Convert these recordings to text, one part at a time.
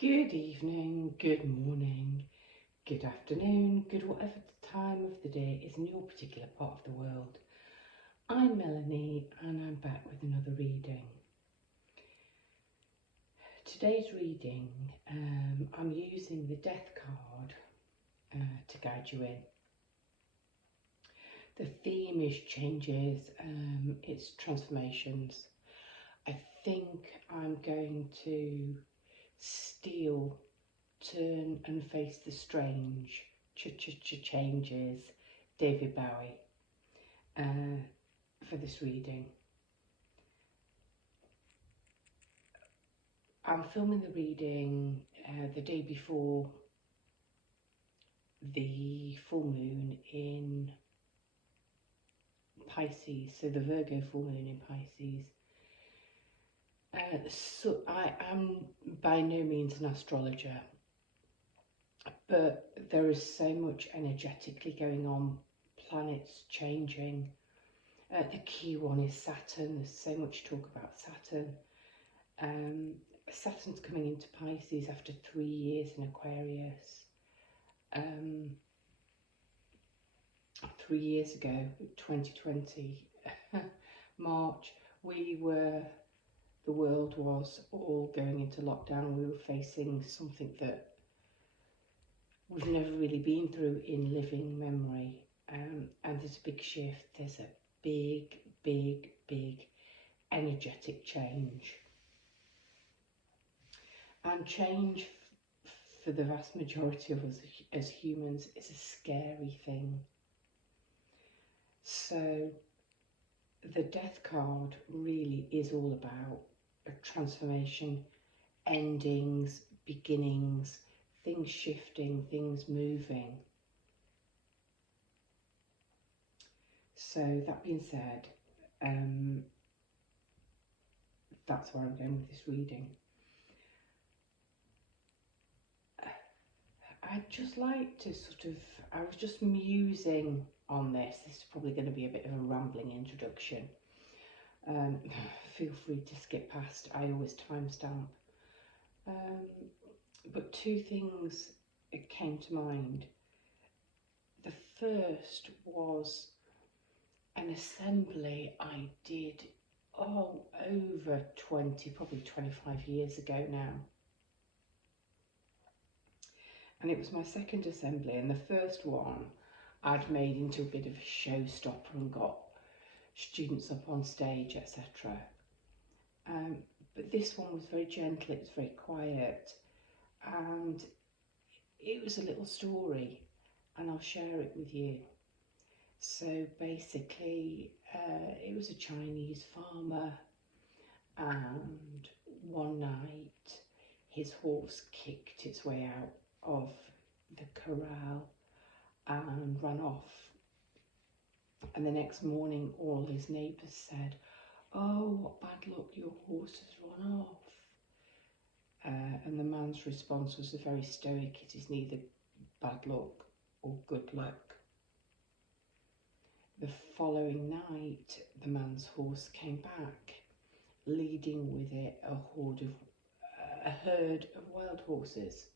Good evening, good morning, good afternoon, good whatever the time of the day is in your particular part of the world. I'm Melanie and I'm back with another reading. Today's reading, I'm using the Death card to guide you in. The theme is changes, it's transformations. I think I'm going to steal, turn and face the strange, changes, David Bowie, for this reading. I'm filming the reading the day before the full moon in Pisces, so the Virgo full moon in Pisces. So I am by no means an astrologer, but there is so much energetically going on, planets changing. The key one is Saturn. There's so much talk about Saturn. Saturn's coming into Pisces after 3 years in Aquarius. 3 years ago, 2020, March, the world was all going into lockdown. We were facing something that we've never really been through in living memory. And there's a big shift. There's a big energetic change. And change for the vast majority of us as humans is a scary thing. So the Death card really is all about a transformation, endings, beginnings, things shifting, things moving. So that being said, that's where I'm going with this reading. I'd just like to I was just musing on this. This is probably going to be a bit of a rambling introduction. Feel free to skip past, I always timestamp. But two things came to mind. The first was an assembly I did over 20, probably 25 years ago now. And it was my second assembly, and the first one I'd made into a bit of a showstopper and got students up on stage, etc. But this one was very gentle, it was very quiet, and it was a little story, and I'll share it with you. So basically, it was a Chinese farmer, and one night his horse kicked its way out of the corral and ran off. And the next morning all his neighbours said, "Oh, what bad luck, your horse has run off." And the man's response was very stoic: "It is neither bad luck or good luck." The following night the man's horse came back, leading with it a herd of wild horses.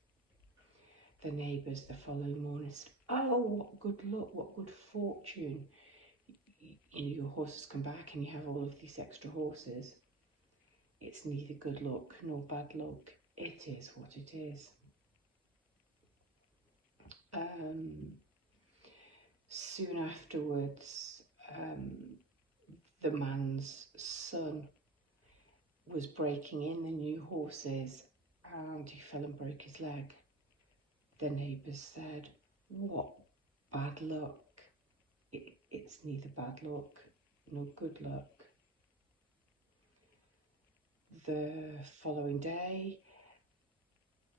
The neighbours the following morning said, "Oh, what good luck, what good fortune. Your horse has come back and you have all of these extra horses." It's neither good luck nor bad luck. It is what it is. Soon afterwards, the man's son was breaking in the new horses and he fell and broke his leg. The neighbours said, "What bad luck." It's neither bad luck nor good luck. The following day,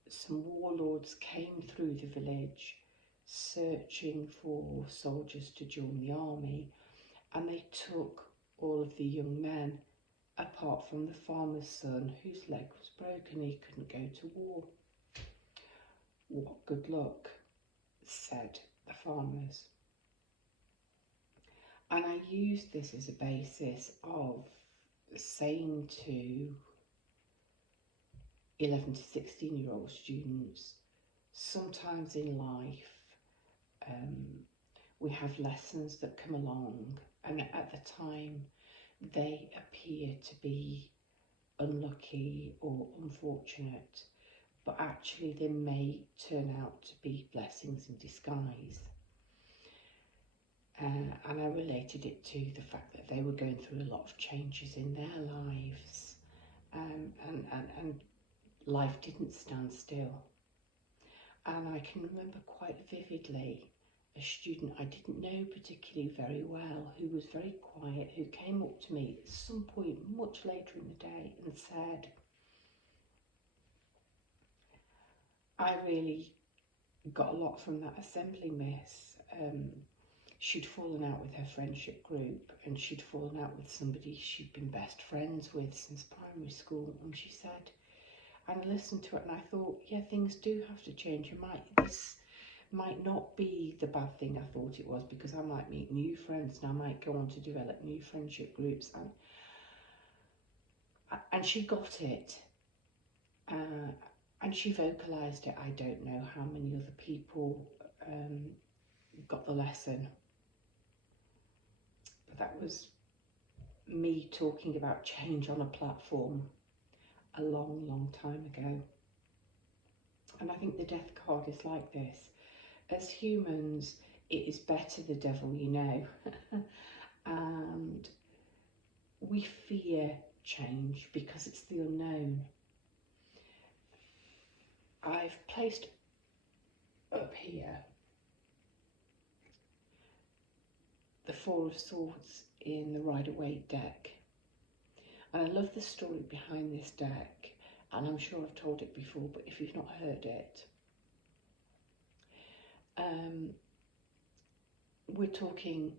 some warlords came through the village searching for soldiers to join the army, and they took all of the young men apart from the farmer's son, whose leg was broken. He couldn't go to war. "What good luck," said the farmers. And I used this as a basis of saying to 11 to 16-year-old students, sometimes in life we have lessons that come along, and at the time they appear to be unlucky or unfortunate, but actually they may turn out to be blessings in disguise. And I related it to the fact that they were going through a lot of changes in their lives, and life didn't stand still. And I can remember quite vividly a student I didn't know particularly very well, who was very quiet, who came up to me at some point much later in the day and said, I really got a lot from that assembly, miss. She'd fallen out with her friendship group, and she'd fallen out with somebody she'd been best friends with since primary school. And she said, and I listened to it and I thought, yeah, things do have to change. This might not be the bad thing I thought it was, because I might meet new friends and I might go on to develop new friendship groups. And she got it. And she vocalised it. I don't know how many other people got the lesson. But that was me talking about change on a platform a long, long time ago. And I think the death card is like this. As humans, it is better the devil you know. And we fear change because it's the unknown. I've placed up here the Four of Swords in the Rider-Waite deck. And I love the story behind this deck, and I'm sure I've told it before, but if you've not heard it, we're talking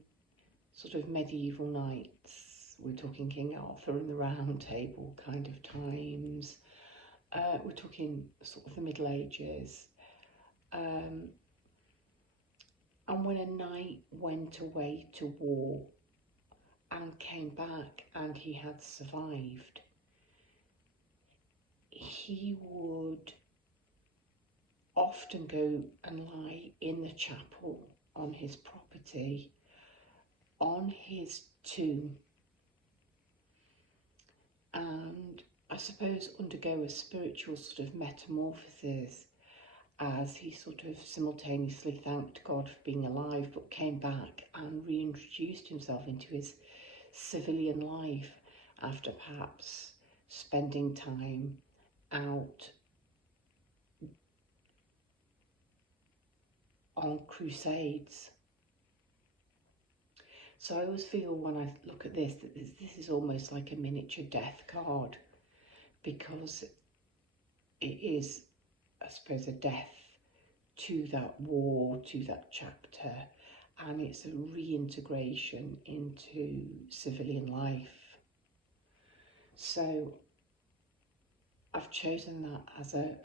sort of medieval knights, we're talking King Arthur and the Round Table kind of times, we're talking sort of the Middle Ages. And when a knight went away to war and came back and he had survived, he would often go and lie in the chapel on his property, on his tomb, and I suppose undergo a spiritual sort of metamorphosis, as he sort of simultaneously thanked God for being alive, but came back and reintroduced himself into his civilian life after perhaps spending time out on crusades. So I always feel when I look at this that this is almost like a miniature death card, because it is, I suppose, a death to that war, to that chapter, and it's a reintegration into civilian life. So I've chosen that as a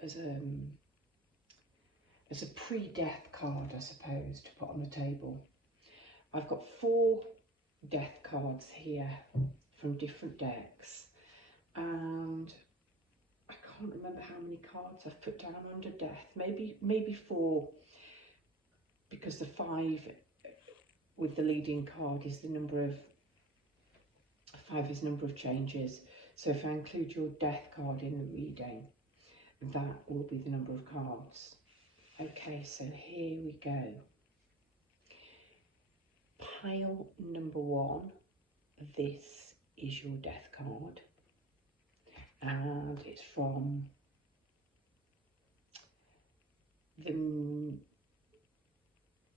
pre-death card, I suppose, to put on the table. I've got 4 death cards here from different decks, and I can't remember how many cards I've put down under death. Maybe 4, because the 5 with the leading card is the number of 5 is number of changes. So if I include your death card in the reading, that will be the number of cards. Okay, so here we go. Pile number 1, this is your death card, and it's from the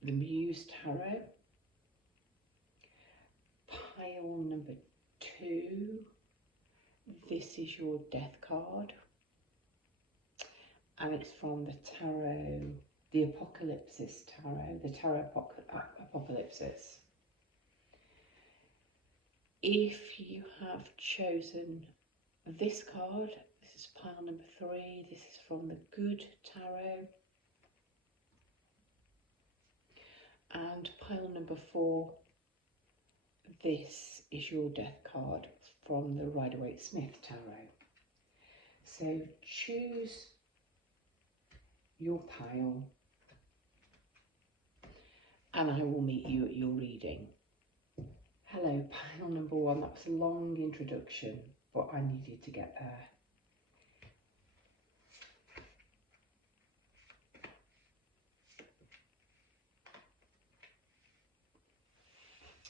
Muse Tarot. Pile number 2, this is your death card, and it's from the Tarot, the Apocalypsis Tarot, the Tarot Apocalypsis. If you have chosen this card, this is pile number 3, this is from the Good Tarot. And pile number 4, this is your death card from the Rider-Waite Smith Tarot. So choose your pile and I will meet you at your reading. Hello, pile number one. That was a long introduction, but I needed to get there.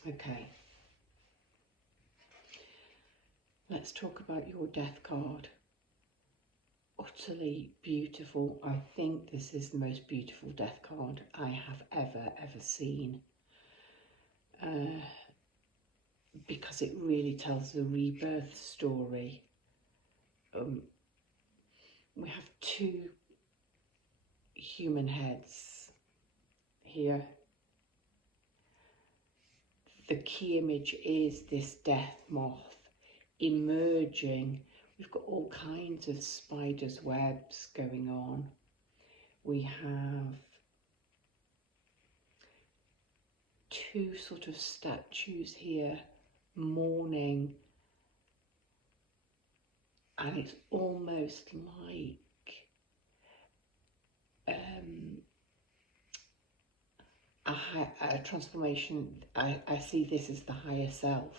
Okay. Let's talk about your death card. Utterly beautiful. I think this is the most beautiful death card I have ever seen. Because it really tells the rebirth story. We have two human heads here. The key image is this death moth emerging. We've got all kinds of spiders' webs going on. We have two sort of statues here mourning, and it's almost like a transformation. I see this as the higher self,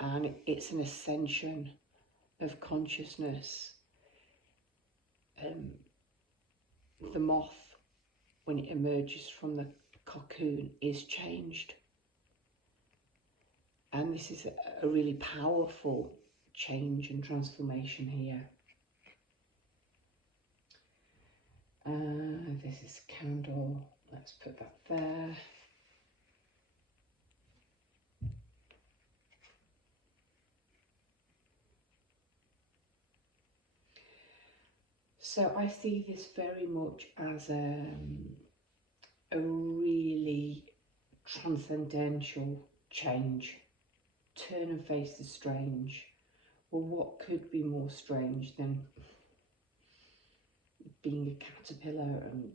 and it's an ascension of consciousness. The moth, when it emerges from the cocoon, is changed, and this is a really powerful change and transformation here. This is candle. Let's put that there. So I see this very much as a really transcendental change. Turn and face the strange. Well, what could be more strange than being a caterpillar and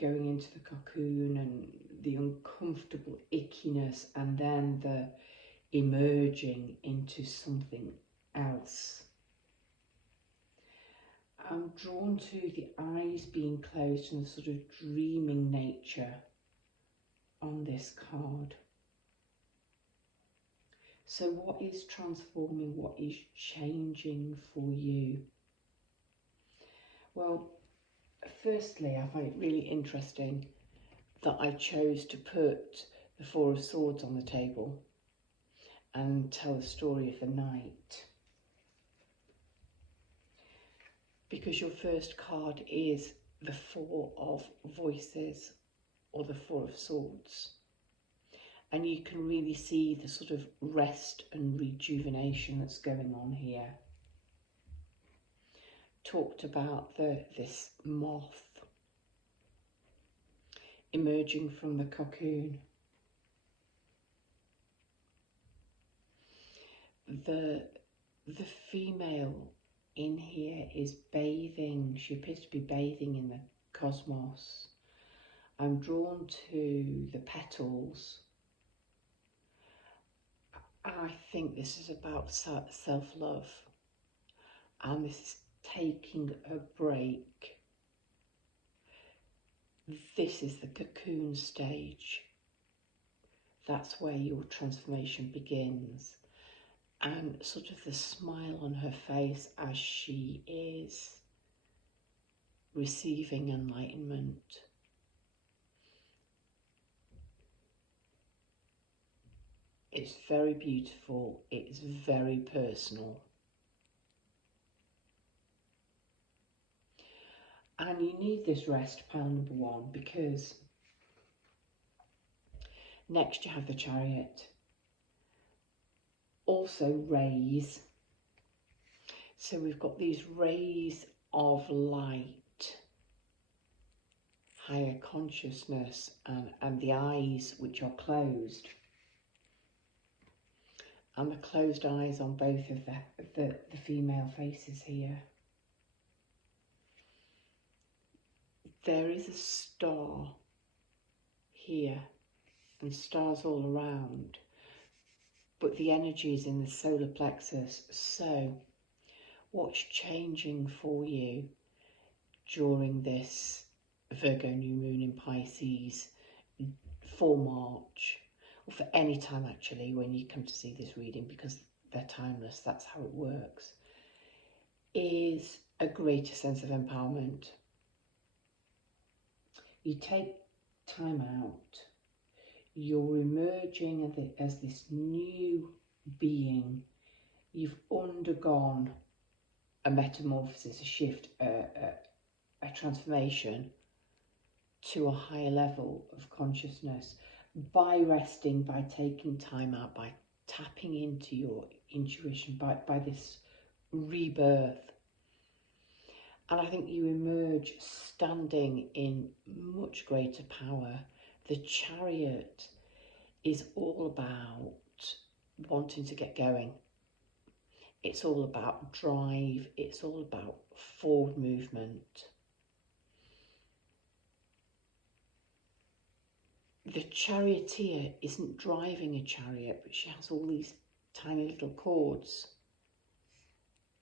going into the cocoon and the uncomfortable ickiness, and then the emerging into something else. I'm drawn to the eyes being closed and the sort of dreaming nature on this card. So what is transforming? What is changing for you? Well, firstly, I find it really interesting that I chose to put the Four of Swords on the table and tell the story of the night. Because your first card is the Four of Voices, or the Four of Swords. And you can really see the sort of rest and rejuvenation that's going on here. Talked about this moth emerging from the cocoon. The female in here is bathing. She appears to be bathing in the cosmos. I'm drawn to the petals. I think this is about self-love, and this is taking a break. This is the cocoon stage. That's where your transformation begins. And sort of the smile on her face as she is receiving enlightenment. It's very beautiful. It's very personal. And you need this rest, pile number one, because next you have the Chariot. Also rays. So we've got these rays of light, higher consciousness, and the eyes which are closed. And the closed eyes on both of the female faces here. There is a star here and stars all around, but the energy is in the solar plexus. So what's changing for you during this Virgo new moon in Pisces for March, or for any time actually when you come to see this reading, because they're timeless, that's how it works, is a greater sense of empowerment. You take time out, you're emerging as this new being. You've undergone a metamorphosis, a shift, a transformation to a higher level of consciousness by resting, by taking time out, by tapping into your intuition, by this rebirth. And I think you emerge standing in much greater power. The Chariot is all about wanting to get going. It's all about drive. It's all about forward movement. The charioteer isn't driving a chariot, but she has all these tiny little cords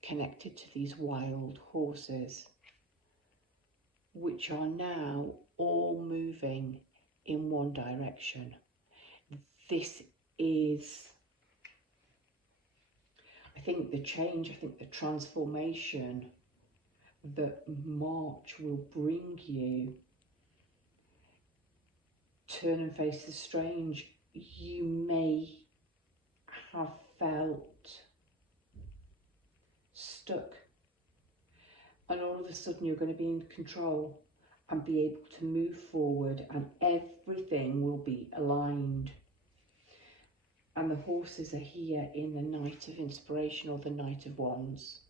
connected to these wild horses, which are now all moving in one direction. This is, I think, the change, I think the transformation that March will bring you. Turn and face the strange. You may have felt stuck, and all of a sudden you're going to be in control and be able to move forward, and everything will be aligned. And the horses are here in the Knight of Inspiration, or the Knight of Wands.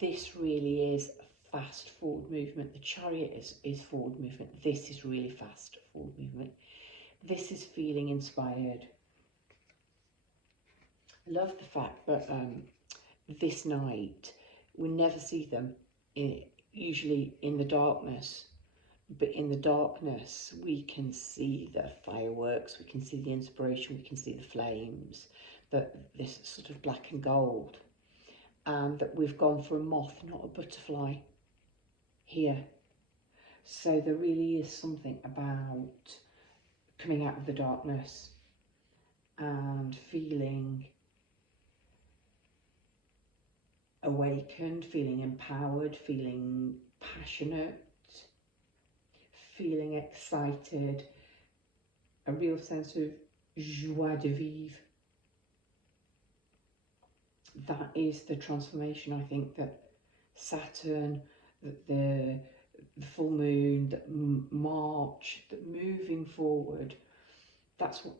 This really is fast forward movement. The Chariot is forward movement. This is really fast forward movement. This is feeling inspired. I love the fact that this night, we never see them usually in the darkness, but in the darkness we can see the fireworks, we can see the inspiration, we can see the flames, this sort of black and gold, and that we've gone for a moth, not a butterfly here. So there really is something about coming out of the darkness and feeling awakened, feeling empowered, feeling passionate, feeling excited, a real sense of joie de vivre. That is the transformation, I think, that Saturn, that the full moon, that March, that moving forward, that's what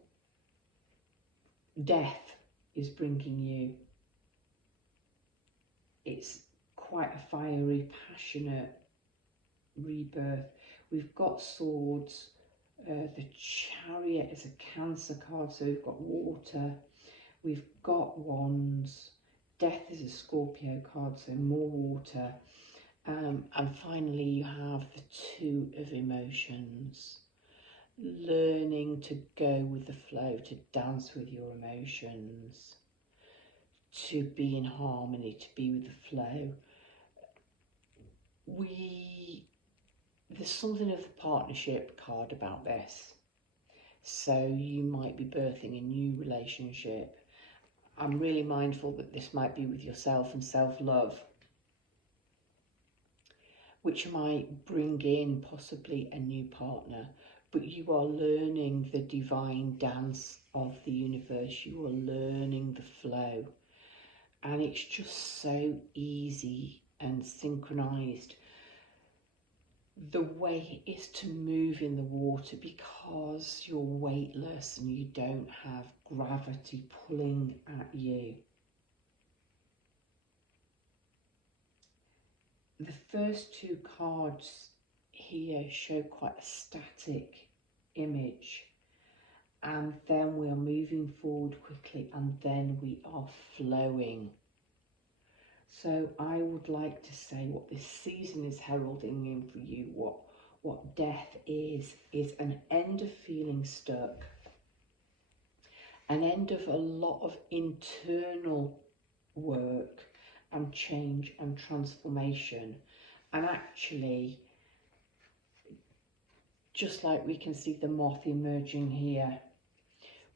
death is bringing you. It's quite a fiery, passionate rebirth. We've got swords. The Chariot is a Cancer card, so we've got water. We've got wands. Death is a Scorpio card, so more water. And finally you have the Two of Emotions. Learning to go with the flow, to dance with your emotions, to be in harmony, to be with the flow. There's something of the partnership card about this. So you might be birthing a new relationship. I'm really mindful that this might be with yourself and self-love, which might bring in possibly a new partner, but you are learning the divine dance of the universe. You are learning the flow, and it's just so easy and synchronized. The way is to move in the water because you're weightless and you don't have gravity pulling at you. The first two cards here show quite a static image, and then we are moving forward quickly, and then we are flowing. So I would like to say what this season is heralding in for you, what death is an end of feeling stuck, an end of a lot of internal work, and change and transformation. And actually, just like we can see the moth emerging here,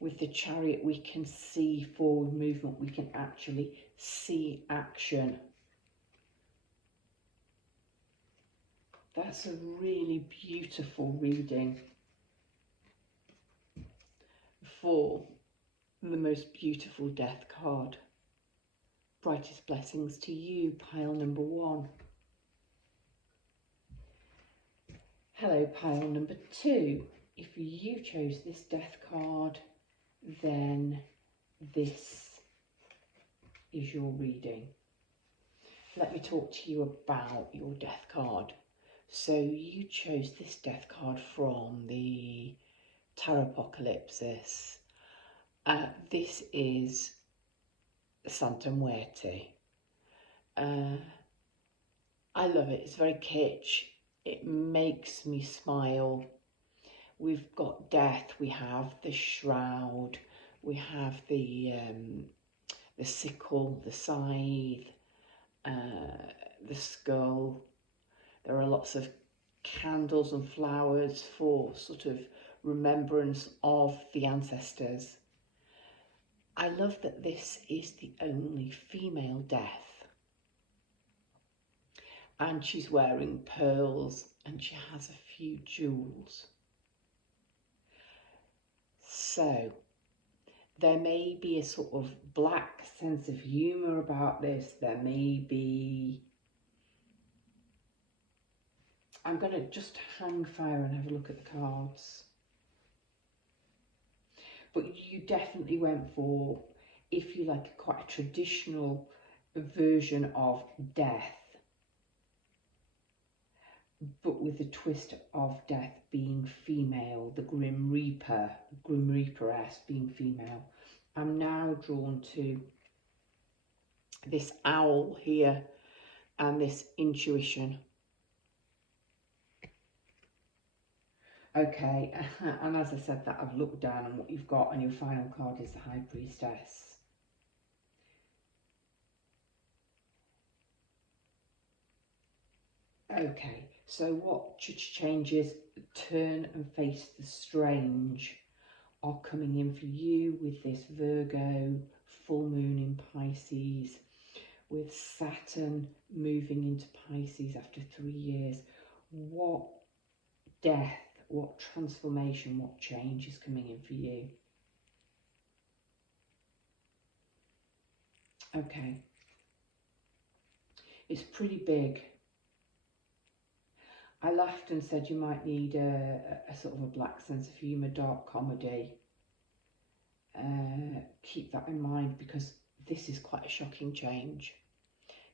with the Chariot we can see forward movement, we can actually see action. That's a really beautiful reading for the most beautiful death card. Brightest blessings to you, pile number 1. Hello, pile number 2. If you chose this death card, then this is your reading. Let me talk to you about your death card. So you chose this death card from the Tarot Apocalypsis. This is Santa Muerte. I love it. It's very kitsch. It makes me smile. We've got death. We have the shroud. We have the sickle, the scythe, the skull. There are lots of candles and flowers for sort of remembrance of the ancestors. I love that this is the only female death. And she's wearing pearls and she has a few jewels. So there may be a sort of black sense of humour about this. There may be... I'm going to just hang fire and have a look at the cards. But you definitely went for, if you like, quite a traditional version of death, but with the twist of death being female, the Grim Reaperess being female. I'm now drawn to this owl here and this intuition. Okay, and as I said that, I've looked down on what you've got, and your final card is the High Priestess. Okay, so what changes, turn and face the strange, are coming in for you with this Virgo full moon in Pisces, with Saturn moving into Pisces after 3 years. What death, what transformation, what change is coming in for you? Okay. It's pretty big. I laughed and said you might need a sort of a black sense of humour, dark comedy. Keep that in mind, because this is quite a shocking change.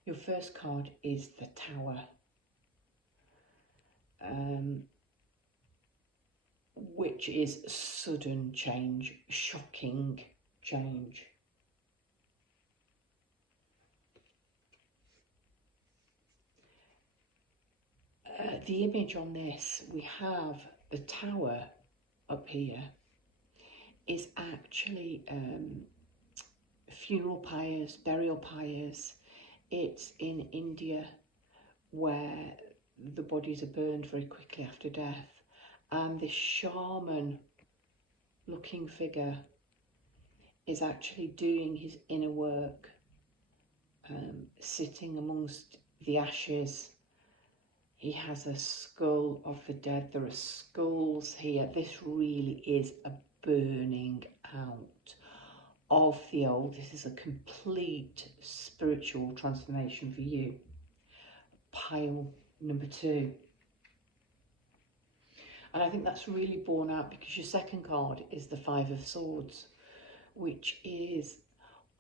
Your first card is the Tower. Which is sudden change, shocking change. The image on this, we have the Tower up here, is actually funeral pyres, burial pyres. It's in India, where the bodies are burned very quickly after death. And this shaman looking figure is actually doing his inner work, sitting amongst the ashes. He has a skull of the dead. There are skulls here. This really is a burning out of the old. This is a complete spiritual transformation for you. Pile number 2. And I think that's really borne out because your second card is the Five of Swords, which is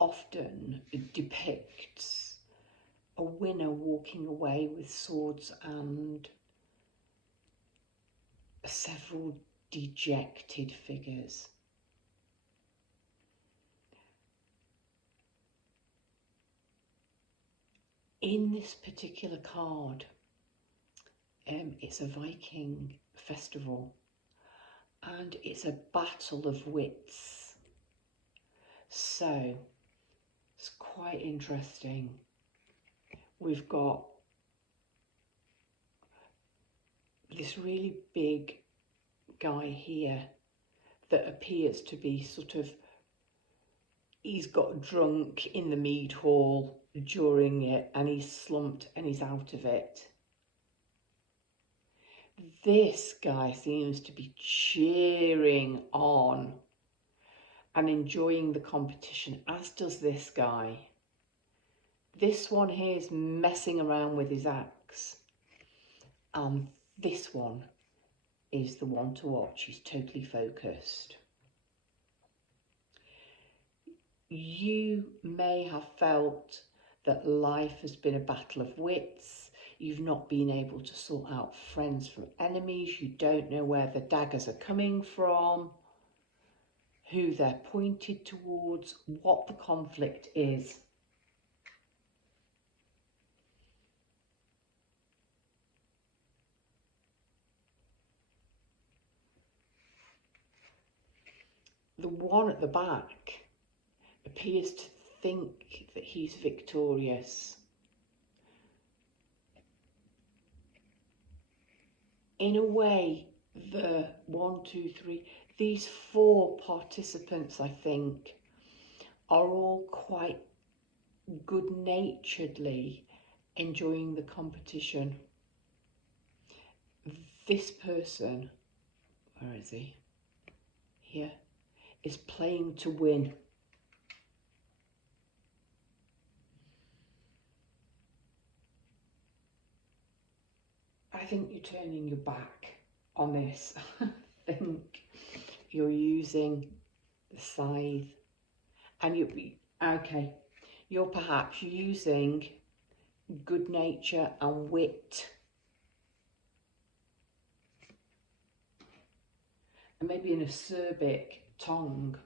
often depicts a winner walking away with swords and several dejected figures. In this particular card, it's a Viking festival and it's a battle of wits. So it's quite interesting. we've got this really big guy here that appears to be sort of, he's got drunk in the mead hall during it and he's slumped and he's out of it. This guy seems to be cheering on and enjoying the competition, as does this guy. This one here is messing around with his axe, and this one is the one to watch. He's totally focused. You may have felt that life has been a battle of wits. You've not been able to sort out friends from enemies. You don't know where the daggers are coming from, who they're pointed towards, what the conflict is. The one at the back appears to think that he's victorious. In a way, the 1, 2, 3, these 4 participants, I think, are all quite good-naturedly enjoying the competition. This person, where is he? Here, is playing to win. I think you're turning your back on this. I think you're using the scythe and you're perhaps using good nature and wit and maybe an acerbic tongue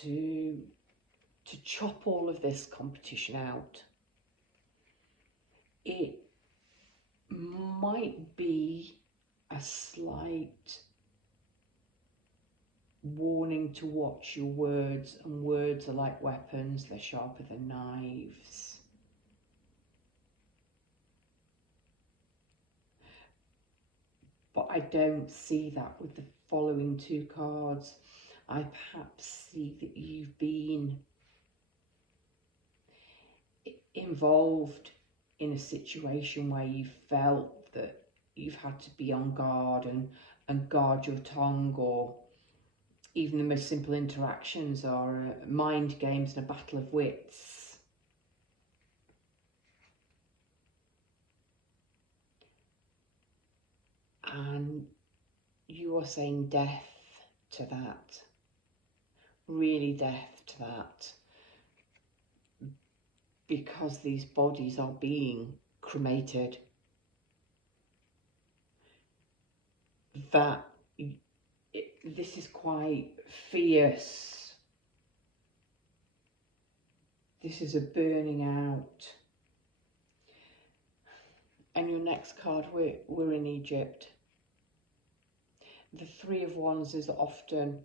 to chop all of this competition out. It might be a slight warning to watch your words, and words are like weapons, they're sharper than knives. But I don't see that with the following 2 cards. I perhaps see that you've been involved in a situation where you felt that you've had to be on guard and guard your tongue, or even the most simple interactions are mind games and a battle of wits. And you are saying death to that, really death to that, because these bodies are being cremated. That this is quite fierce. This is a burning out. And your next card, we're in Egypt. The 3 of Wands is often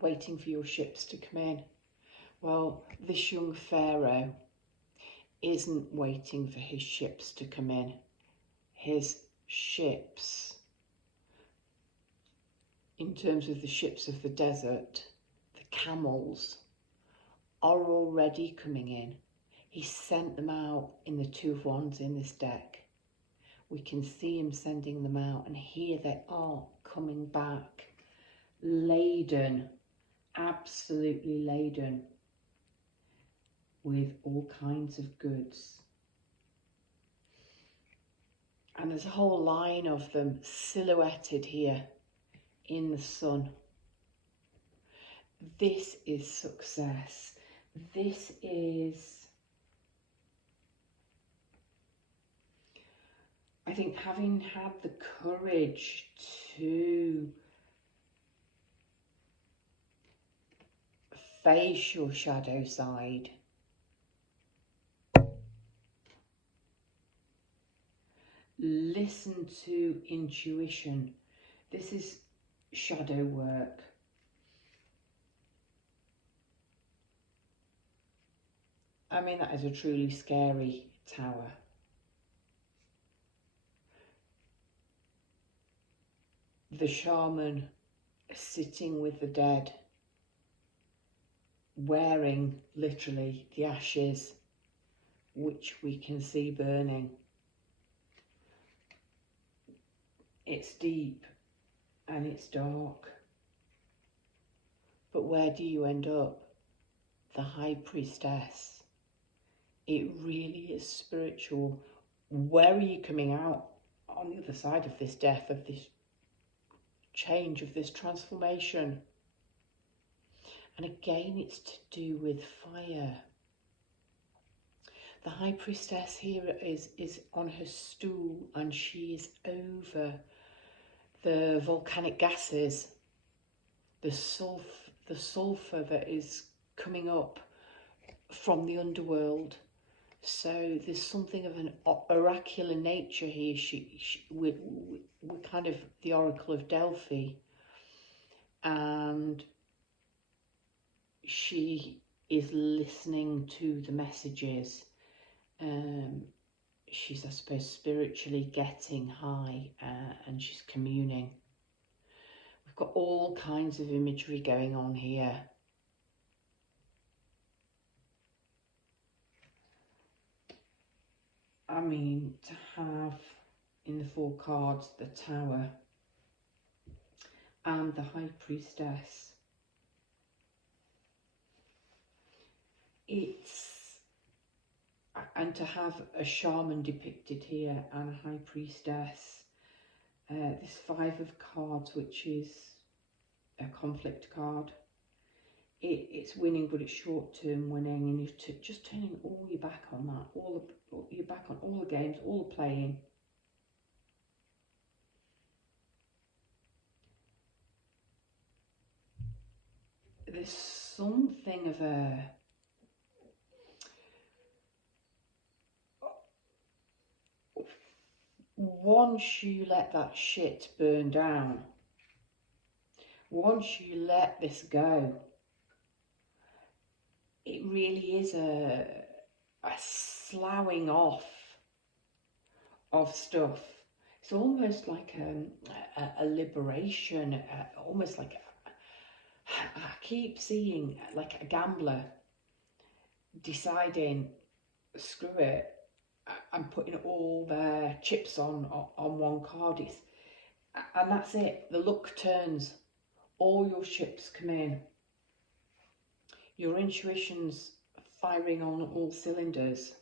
waiting for your ships to come in. Well, this young pharaoh isn't waiting for his ships to come in. His ships, in terms of the ships of the desert, the camels, are already coming in. He sent them out in the 2 of Wands in this deck. We can see him sending them out, and here they are coming back, laden, absolutely laden with all kinds of goods. And there's a whole line of them silhouetted here in the sun. This is success. This is, I think, having had the courage to face your shadow side, listen to intuition. This is shadow work. I mean, that is a truly scary tower. The shaman sitting with the dead, wearing literally the ashes which we can see burning. It's deep and it's dark. But where do you end up? The High Priestess. It really is spiritual. Where are you coming out on the other side of this death, of this change, of this transformation? And again, it's to do with fire. The High Priestess here is on her stool, and she is over the volcanic gases, the sulfur that is coming up from the underworld. So there's something of an oracular nature here. We're kind of the Oracle of Delphi, and she is listening to the messages. She's, I suppose, spiritually getting high, and she's communing. We've got all kinds of imagery going on here. I mean, to have in the 4 cards the Tower and the High Priestess, and to have a shaman depicted here and a High Priestess, this 5 of cards, which is a conflict card. It's winning, but it's short-term winning, and you're just turning all your back on that, you're back on all the games, all the playing. There's something of a once you let that shit burn down, once you let this go, it really is a sloughing off of stuff. It's almost like a liberation, almost like I keep seeing like a gambler deciding, screw it, I'm putting all their chips on one card. And that's it. The luck turns. All your chips come in. Your intuition's firing on all cylinders.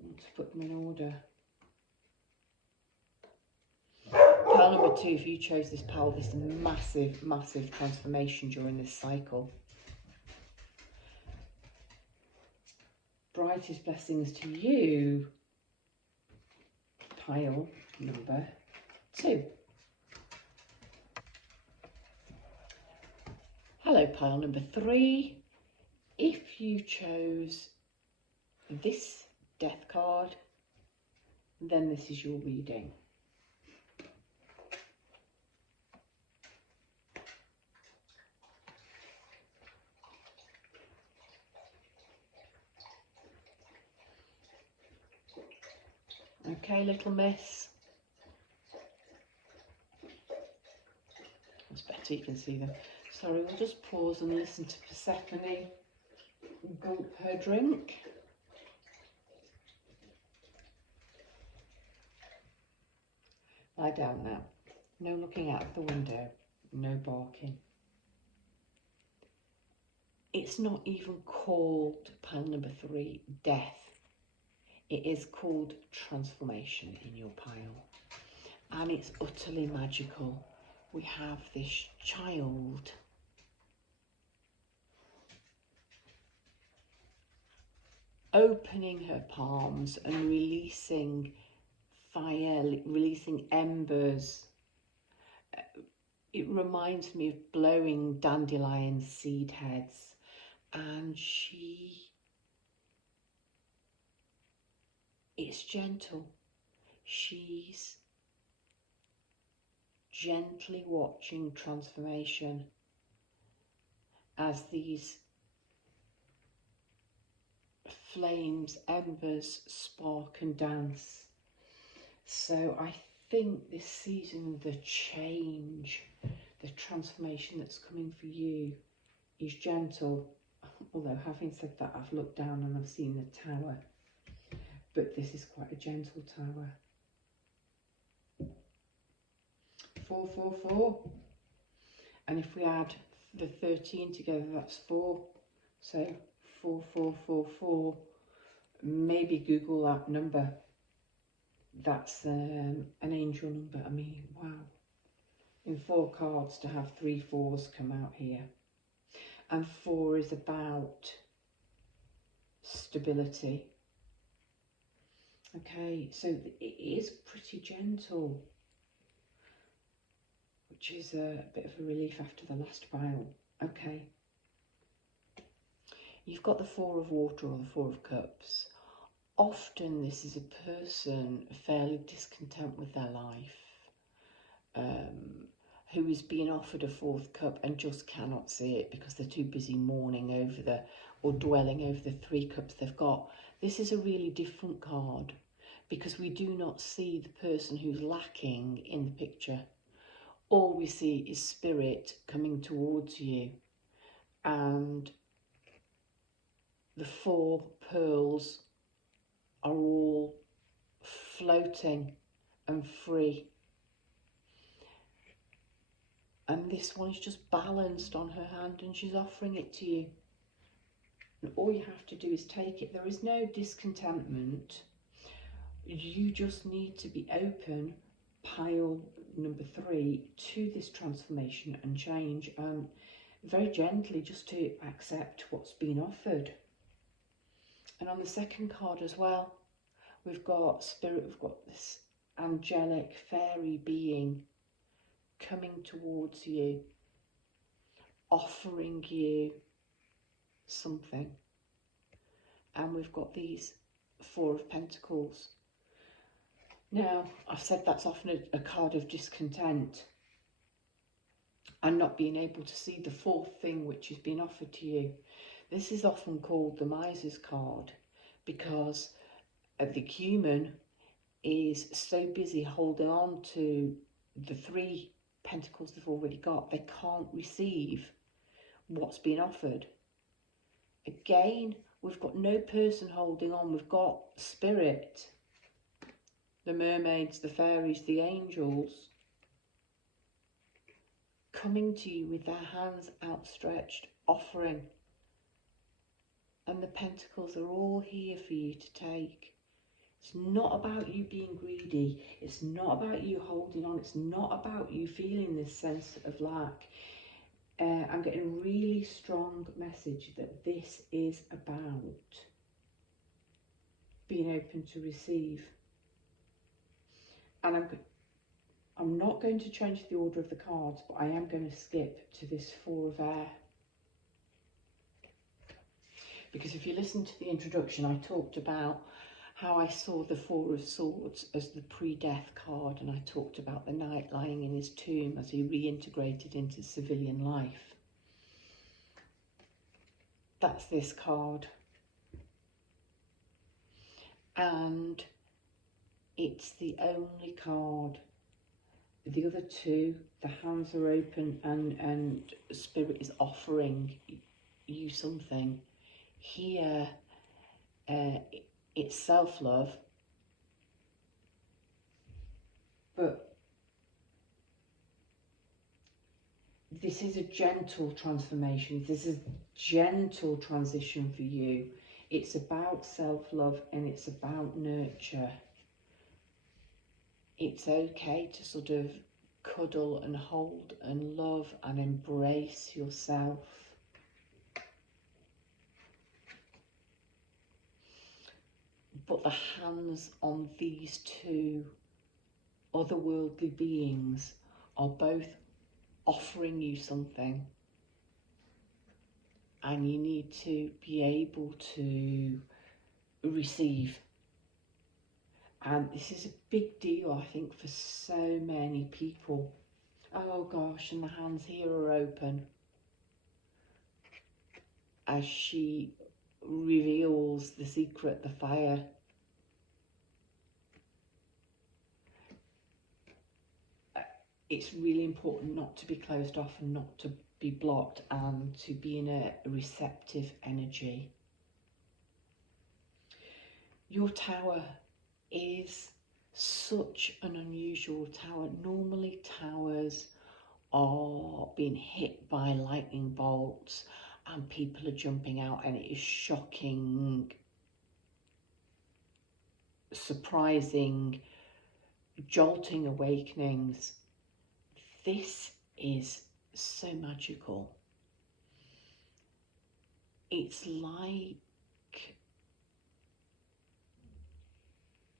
I want to put them in order. Pile number 2, if you chose this pile, this massive, massive transformation during this cycle. Brightest blessings to you, pile number 2. Hello, pile number 3. If you chose this death card, then this is your reading. Okay, little miss. It's better you can see them. Sorry, we'll just pause and listen to Persephone gulp her drink. Lie down now. No looking out of the window. No barking. It's not even called pile number 3, death. It is called transformation in your pile. And it's utterly magical. We have this child opening her palms and releasing fire, releasing embers. It reminds me of blowing dandelion seed heads, and it's gentle. She's gently watching transformation as these flames, embers, spark and dance. So I think this season, the change, the transformation that's coming for you is gentle. Although having said that, I've looked down and I've seen the tower, but this is quite a gentle tower. 444, and if we add the 13 together, that's 4. So 4444. Maybe Google that number. That's an angel number. I mean, wow. In 4 cards to have 3 4s come out here. And 4 is about stability. Okay, so it is pretty gentle, which is a bit of a relief after the last pile. Okay. You've got the 4 of water or the 4 of cups. Often this is a person fairly discontent with their life, who is being offered a 4th cup and just cannot see it because they're too busy mourning over or dwelling over the 3 cups they've got. This is a really different card because we do not see the person who's lacking in the picture. All we see is spirit coming towards you, and the 4 pearls are all floating and free. And this one's just balanced on her hand and she's offering it to you. And all you have to do is take it. There is no discontentment. You just need to be open, pile number 3, to this transformation and change, and very gently just to accept what's been offered. And on the second card as well, we've got spirit, we've got this angelic fairy being coming towards you, offering you something. And we've got these 4 of Pentacles. Now, I've said that's often a card of discontent and not being able to see the 4th thing which has been offered to you. This is often called the Miser's card because the human is so busy holding on to the 3 pentacles they've already got, they can't receive what's been offered. Again, we've got no person holding on, we've got spirit, the mermaids, the fairies, the angels coming to you with their hands outstretched, offering. And the pentacles are all here for you to take. It's not about you being greedy. It's not about you holding on. It's not about you feeling this sense of lack. I'm getting a really strong message that this is about being open to receive. And I'm not going to change the order of the cards, but I am going to skip to this 4 of air. Because if you listen to the introduction, I talked about how I saw the 4 of Swords as the pre-death card, and I talked about the knight lying in his tomb as he reintegrated into civilian life. That's this card. And it's the only card. The other 2, the hands are open and spirit is offering you something. Here, it's self-love, but this is a gentle transformation. This is a gentle transition for you. It's about self-love and it's about nurture. It's okay to sort of cuddle and hold and love and embrace yourself. But the hands on these 2 otherworldly beings are both offering you something, and you need to be able to receive. And this is a big deal, I think, for so many people. Oh gosh, and the hands here are open as she reveals the secret, the fire. It's really important not to be closed off and not to be blocked, and to be in a receptive energy. Your tower is such an unusual tower. Normally towers are being hit by lightning bolts and people are jumping out, and it is shocking, surprising, jolting awakenings. This is so magical. It's like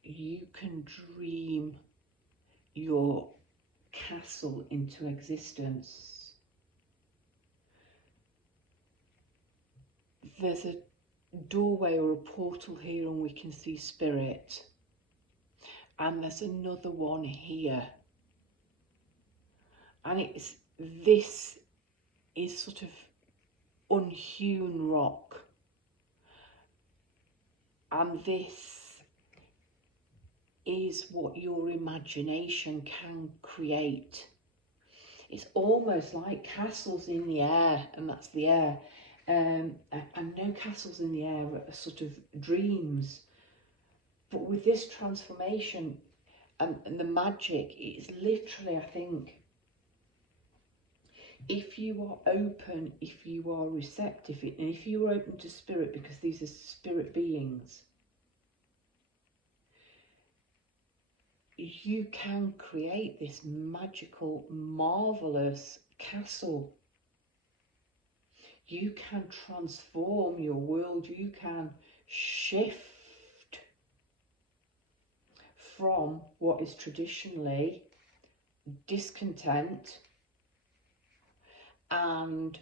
you can dream your castle into existence. There's a doorway or a portal here and we can see spirit, and there's another one here, and this is sort of unhewn rock, and this is what your imagination can create. It's almost like castles in the air, and that's the air. And no castles in the air are sort of dreams. But with this transformation and the magic, it's literally, I think, if you are open, if you are receptive, and if you are open to spirit, because these are spirit beings, you can create this magical, marvelous castle. You can transform your world. You can shift from what is traditionally discontent and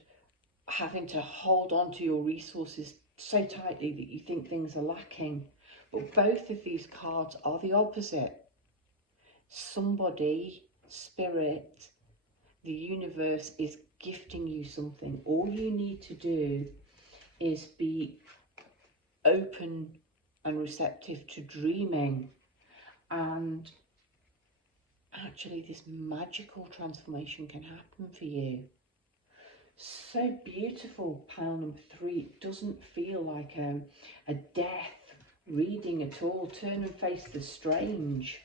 having to hold on to your resources so tightly that you think things are lacking. But both of these cards are the opposite. Somebody, spirit, the universe is gifting you something. All you need to do is be open and receptive to dreaming, and actually this magical transformation can happen for you. So beautiful, pile number 3. It doesn't feel like a death reading at all. Turn and face the strange.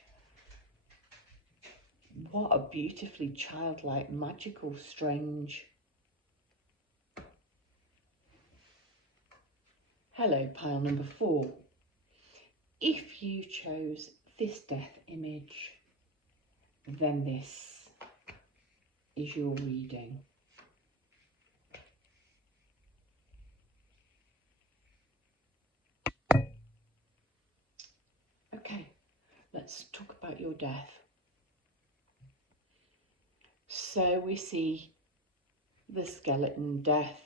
What a beautifully childlike, magical, strange. Hello, pile number 4. If you chose this death image, then this is your reading. Okay, let's talk about your death. So we see the skeleton Death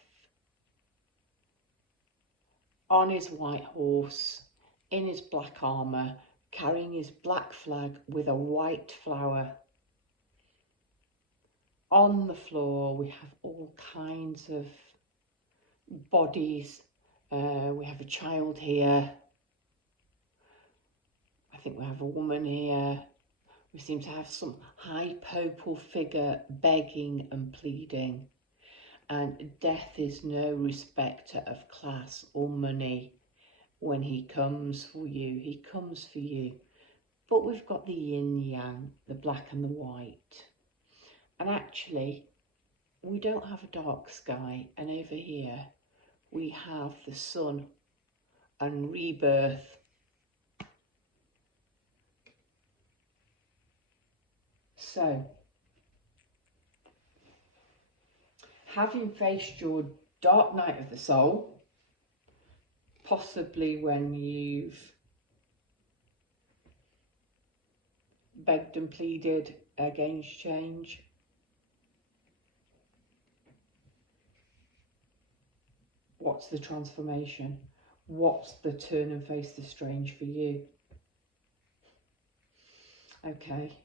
on his white horse, in his black armour, carrying his black flag with a white flower. On the floor we have all kinds of bodies. We have a child here. I think we have a woman here. We seem to have some high papal figure begging and pleading. And Death is no respecter of class or money. When he comes for you, he comes for you. But we've got the yin yang, the black and the white. And actually, we don't have a dark sky. And over here, we have the sun and rebirth. So, having faced your dark night of the soul, possibly when you've begged and pleaded against change, what's the transformation? What's the turn and face the strange for you? Okay,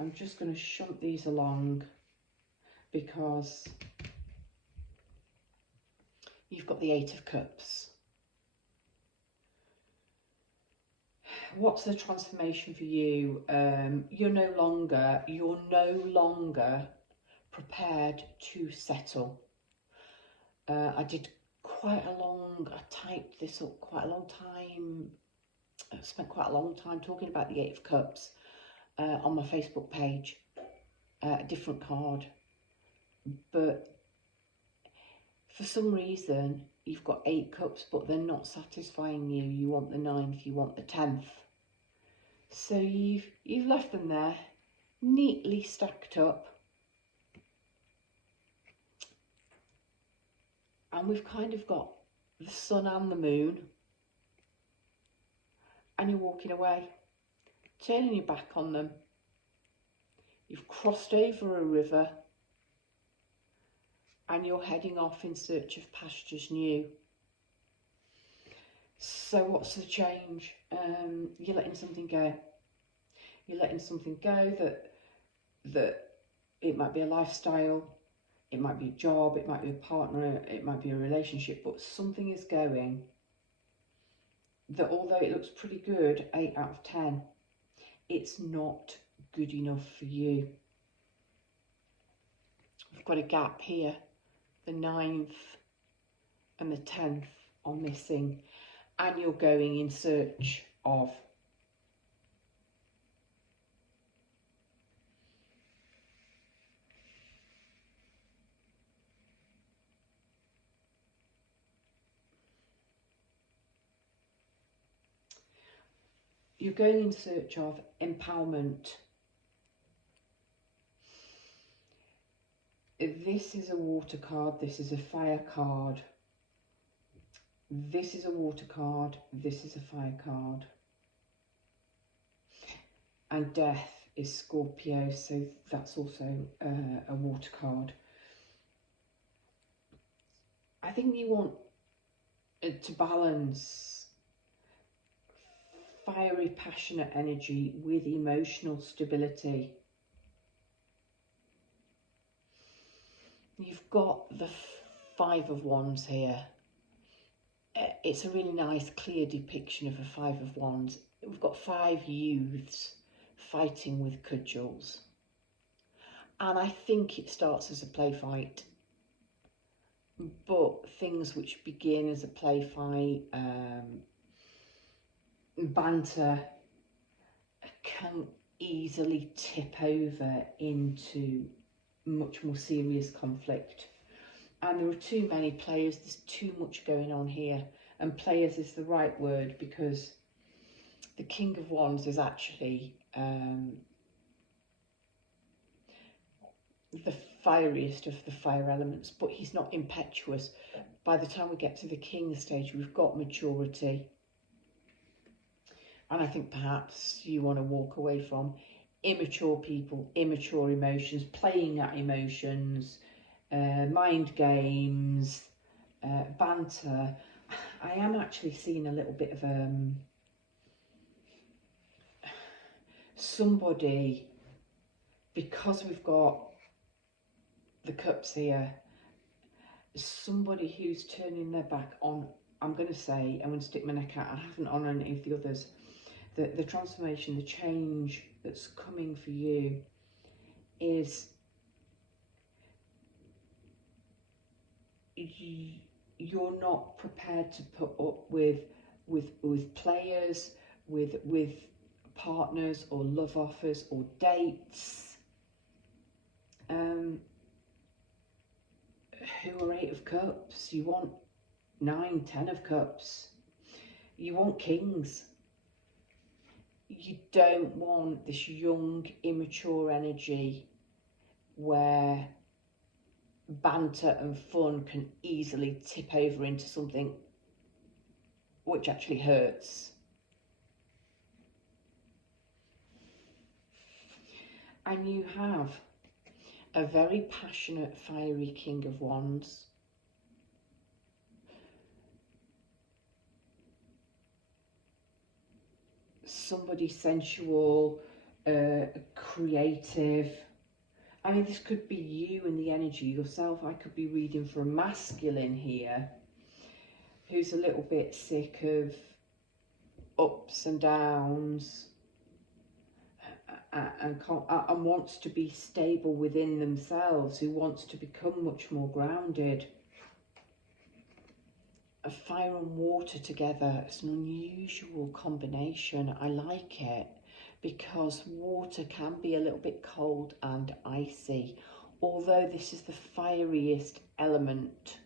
I'm just going to shunt these along because you've got the 8 of Cups. what's the transformation for you? You're no longer prepared to settle. I typed this up quite a long time. I spent quite a long time talking about the Eight of Cups on my Facebook page, a different card. But for some reason, you've got 8 cups, but they're not satisfying you. You want the 9th, you want the 10th. So you've left them there, neatly stacked up. And we've kind of got the sun and the moon. And you're walking away, turning your back on them. You've crossed over a river. And you're heading off in search of pastures new. So what's the change? You're letting something go. You're letting something go that it might be a lifestyle, it might be a job, it might be a partner, it might be a relationship, but something is going that, although it looks pretty good, 8 out of 10, it's not good enough for you. We've got a gap here. The 9th and the 10th are missing, and you're going in search of. You're going in search of empowerment. This is a water card, this is a fire card. This is a water card, this is a fire card. And death is Scorpio, so that's also a water card. I think you want to balance fiery, passionate energy with emotional stability. You've got the 5 of Wands here. It's a really nice, clear depiction of a 5 of Wands. We've got 5 youths fighting with cudgels. And I think it starts as a play fight. But things which begin as a play fight, banter, can easily tip over into much more serious conflict. And there are too many players, there's too much going on here. And players is the right word, because the King of Wands is actually the fieriest of the fire elements, but he's not impetuous. By the time we get to the King stage, we've got maturity. And I think perhaps you want to walk away from immature people, immature emotions, playing at emotions, mind games, banter. I am actually seeing a little bit of somebody, because we've got the cups here, somebody who's turning their back on, I'm going to say, I'm going to stick my neck out, I haven't on any of the others, the transformation, the change that's coming for you is you're not prepared to put up with players, with partners or love offers or dates who are 8 of Cups. You want 9, 10 of Cups. You want kings. You don't want this young, immature energy where banter and fun can easily tip over into something which actually hurts. And you have a very passionate, fiery King of Wands. Somebody sensual, creative. I mean, this could be you and the energy yourself. I could be reading for a masculine here who's a little bit sick of ups and downs, and wants to be stable within themselves, who wants to become much more grounded. A fire and water together, it's an unusual combination. I like it because water can be a little bit cold and icy, although this is the fieriest element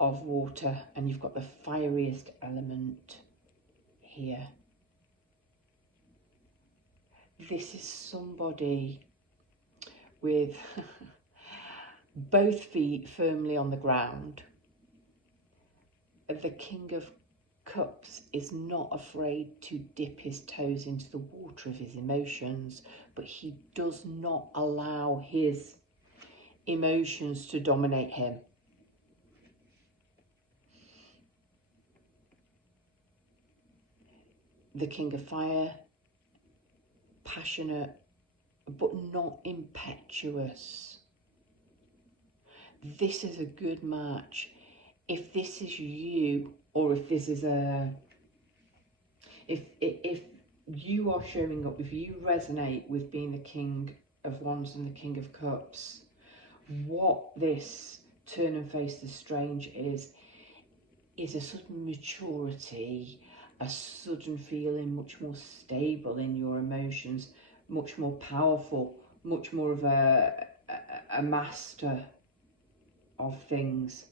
of water, and you've got the fieriest element here. This is somebody with both feet firmly on the ground. The King of Cups is not afraid to dip his toes into the water of his emotions, but he does not allow his emotions to dominate him. The King of Fire, passionate, but not impetuous. This is a good match. If this is you, or if this is if you are showing up, if you resonate with being the King of Wands and the King of Cups, what this turn and face the strange is a sudden maturity, a sudden feeling much more stable in your emotions, much more powerful, much more of a master of things.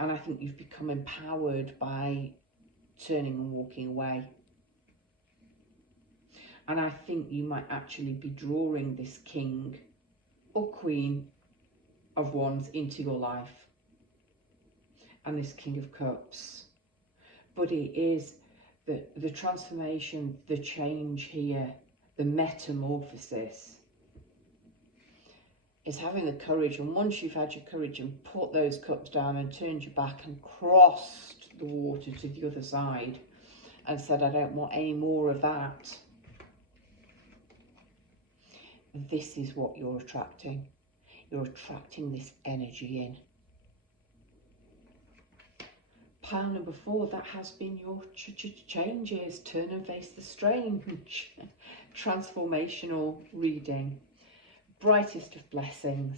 And I think you've become empowered by turning and walking away. And I think you might actually be drawing this King or Queen of Wands into your life, and this King of Cups. But it is the transformation, the change here, the metamorphosis, is having the courage. And once you've had your courage and put those cups down and turned your back and crossed the water to the other side and said, I don't want any more of that, this is what you're attracting. You're attracting this energy in. Pile number 4, that has been your changes. Turn and face the strange. Transformational reading. Brightest of blessings.